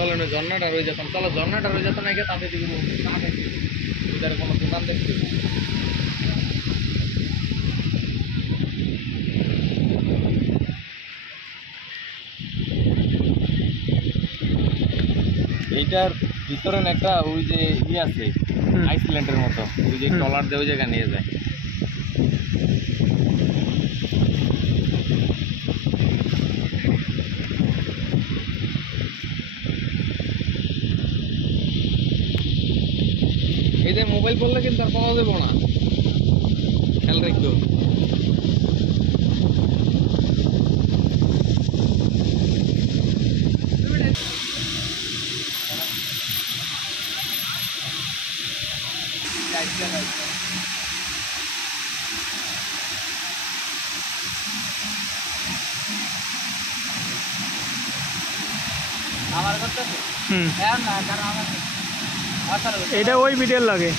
চলো না ঝর্ণাটা রয়ে যেতাম, চলো ঝর্ণাটা রয়ে যেত না গিয়ে তাদের দিকে চা খাইছি ওদের কোনো দোকান দেখছি। এইটার ভিতরে একটা ওই যে আছে আইসল্যান্ডের মতো, ওই যে ট্রলার দিয়ে ওই জায়গায় নিয়ে যায়। এই যে মোবাইল করলে কিন্তু আর পাওয়া যাবো না, খেয়াল রাখতো। এটা ওই ভিডিও লাগে।